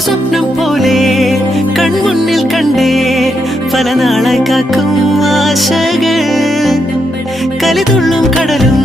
സ്വപ്നം പോലെ കൺമുന്നിൽ കണ്ടേ പല നാളായി കാക്കും ആശകൾ കലിതുള്ളും കടലും